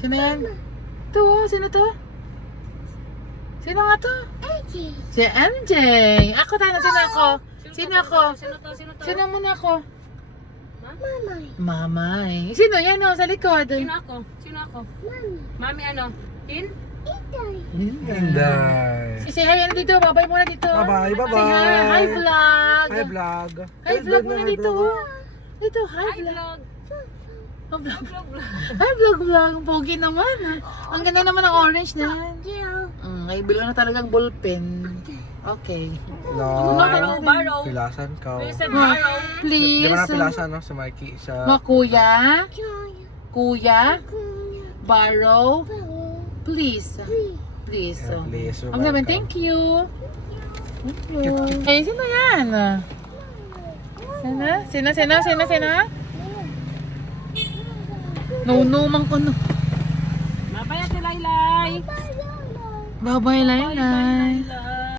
Sino yan? Ito, sino to? Sino nga to? Si MJ. Ako tayo, sino ako? Sino ako? Sino to? Sino muna ako? Mamay. Mamay. Sino yan o? Sa likod. Sino ako? Mami ano? Itay. Inday. Si hi ano dito? Babay muna dito. Bye-bye, bye-bye. Say hi. Hi vlog. Hi vlog. Hi vlog muna dito. Dito, hi Hi vlog. vlog. Oh, vlog. Vlog vlog. Hi vlog vlog. Ang pogi naman ha. Ang ganda naman ng orange na yan. Ay, bilo na talagang ballpen. Okay. Barrow, Barrow. Pilasan ka. Listen, Ma, Barrow. Di please. ba na pilasan no? Sa Mikey. Ma, Sa... kuya. Kuya. Kuya. Kuya. Borrow. Bawo. Please. Please. Yeah, please. You're Ang sabi, welcome. thank you. Thank you. Ay, sino yan? Sino? Nunumang ko no. Mabaya si Laylay. Babay, Laylay. Laylay.